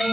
Om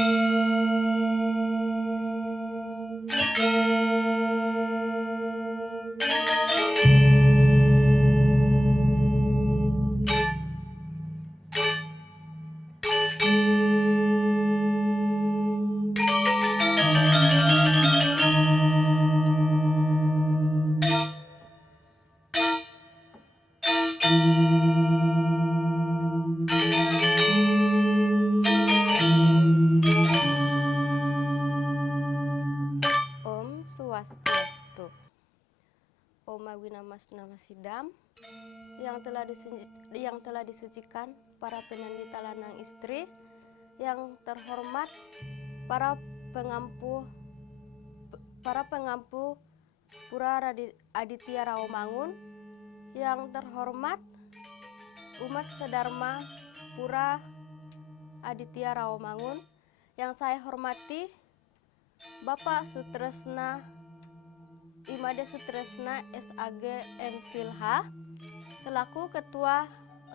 Swastiastu. Om Awinamas Namasidam yang telah disucikan para penendita lanang istri, yang terhormat para pengampu Pura Aditya Rawamangun, yang terhormat umat sedharma Pura Aditya Rawamangun, yang saya hormati Bapak Sutresna Imade Sutresna SAG MPhilH selaku Ketua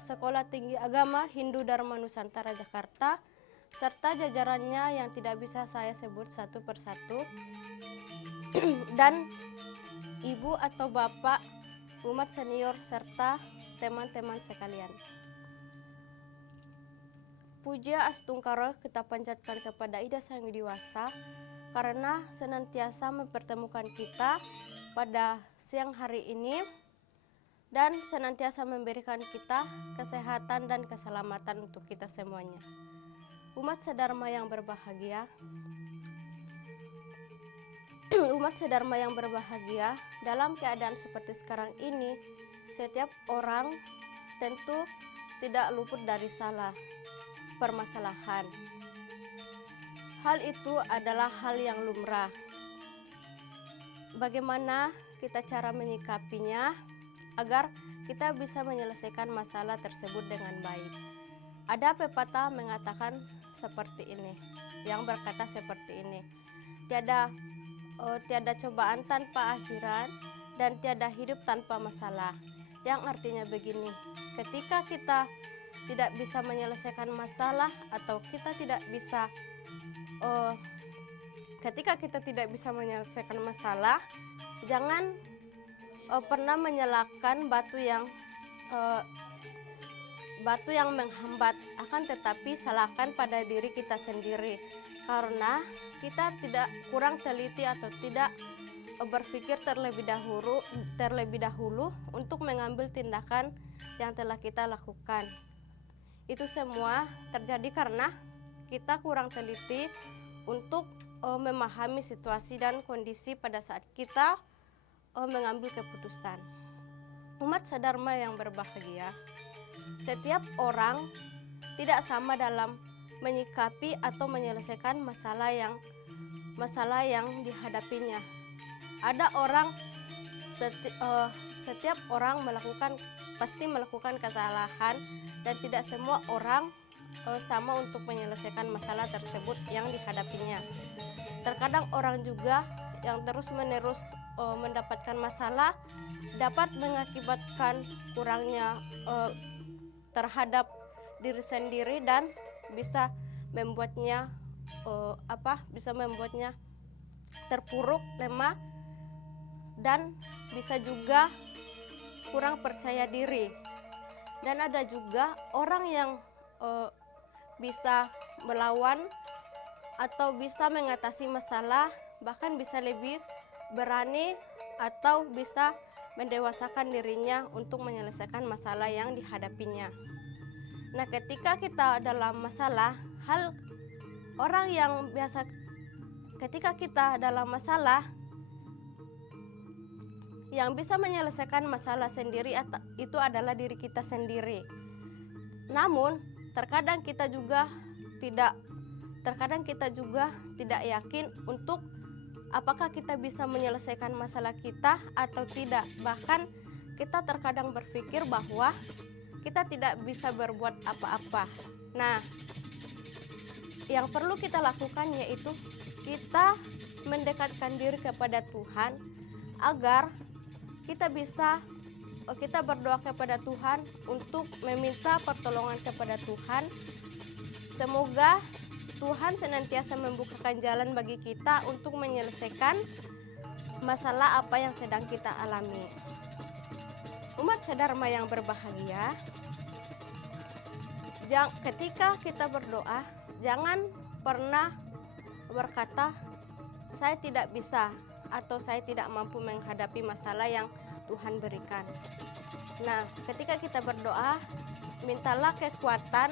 Sekolah Tinggi Agama Hindu Dharma Nusantara Jakarta, serta jajarannya yang tidak bisa saya sebut satu persatu, dan Ibu atau Bapak umat senior serta teman-teman sekalian. Puja Astungkara kita panjatkan kepada Ida Sang Widiwasa karena senantiasa mempertemukan kita pada siang hari ini dan senantiasa memberikan kita kesehatan dan keselamatan untuk kita semuanya. Umat sedharma yang berbahagia, dalam keadaan seperti sekarang ini, setiap orang tentu tidak luput dari salah permasalahan. Hal itu adalah hal yang lumrah. Bagaimana kita cara menyikapinya agar kita bisa menyelesaikan masalah tersebut dengan baik? Ada pepatah mengatakan seperti ini, yang berkata seperti ini: tiada cobaan tanpa akhirat dan tiada hidup tanpa masalah. Yang artinya begini, ketika kita tidak bisa menyelesaikan masalah atau ketika kita tidak bisa menyelesaikan masalah, jangan pernah menyalahkan batu yang menghambat, akan tetapi salahkan pada diri kita sendiri, karena kita tidak kurang teliti atau tidak berpikir terlebih dahulu untuk mengambil tindakan yang telah kita lakukan. Itu semua terjadi karena kita kurang teliti untuk memahami situasi dan kondisi pada saat kita mengambil keputusan. Umat sedharma yang berbahagia, setiap orang tidak sama dalam menyikapi atau menyelesaikan masalah yang dihadapinya. Ada orang, setiap orang pasti melakukan kesalahan, dan tidak semua orang sama untuk menyelesaikan masalah tersebut yang dihadapinya. Terkadang orang juga yang terus-menerus mendapatkan masalah dapat mengakibatkan kurangnya terhadap diri sendiri dan bisa membuatnya terpuruk, lemah, dan bisa juga kurang percaya diri. Dan ada juga orang yang bisa melawan atau bisa mengatasi masalah, bahkan bisa lebih berani atau bisa mendewasakan dirinya untuk menyelesaikan masalah yang dihadapinya. Nah, ketika kita dalam masalah, ketika kita dalam masalah, yang bisa menyelesaikan masalah sendiri itu adalah diri kita sendiri. Namun terkadang kita juga tidak yakin untuk apakah kita bisa menyelesaikan masalah kita atau tidak. Bahkan kita terkadang berpikir bahwa kita tidak bisa berbuat apa-apa. Nah, yang perlu kita lakukan yaitu kita mendekatkan diri kepada Tuhan agar kita berdoa kepada Tuhan untuk meminta pertolongan kepada Tuhan. Semoga Tuhan senantiasa membukakan jalan bagi kita untuk menyelesaikan masalah apa yang sedang kita alami. Umat sedharma yang berbahagia, ketika kita berdoa, jangan pernah berkata, saya tidak bisa atau saya tidak mampu menghadapi masalah yang Tuhan berikan. Nah, ketika kita berdoa, mintalah kekuatan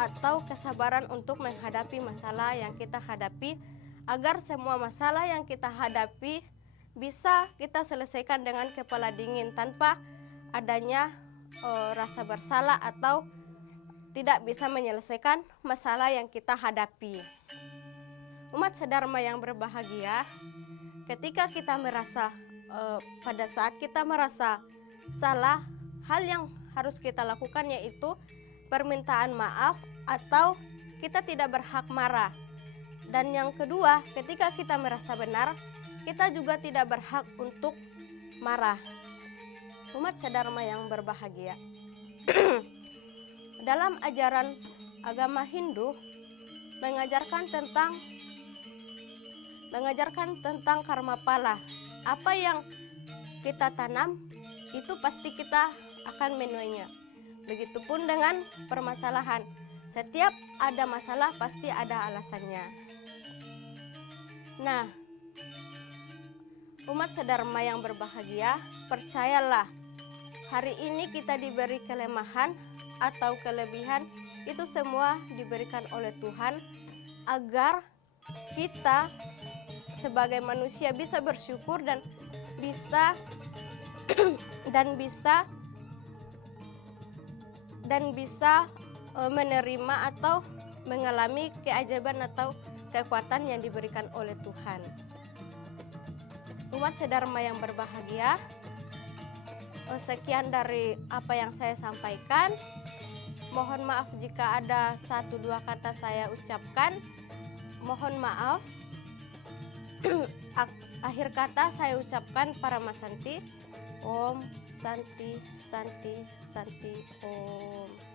atau kesabaran untuk menghadapi masalah yang kita hadapi, agar semua masalah yang kita hadapi bisa kita selesaikan dengan kepala dingin tanpa adanya rasa bersalah atau tidak bisa menyelesaikan masalah yang kita hadapi. Umat sedharma yang berbahagia, ketika kita merasa pada saat kita merasa salah, hal yang harus kita lakukan yaitu permintaan maaf atau kita tidak berhak marah. Dan yang kedua, ketika kita merasa benar, kita juga tidak berhak untuk marah. Umat sedharma yang berbahagia, dalam ajaran agama Hindu mengajarkan tentang karma pala. Apa yang kita tanam itu pasti kita akan menuainya. Begitupun dengan permasalahan. Setiap ada masalah pasti ada alasannya. Nah, umat sedharma yang berbahagia, percayalah, hari ini kita diberi kelemahan atau kelebihan, itu semua diberikan oleh Tuhan agar kita sebagai manusia bisa bersyukur dan bisa menerima atau mengalami keajaiban atau kekuatan yang diberikan oleh Tuhan. Umat sedharma yang berbahagia, sekian dari apa yang saya sampaikan. Mohon maaf jika ada 1-2 kata saya ucapkan. Mohon maaf. Akhir kata saya ucapkan Paramasanti. Om Santi Santi Santi Om.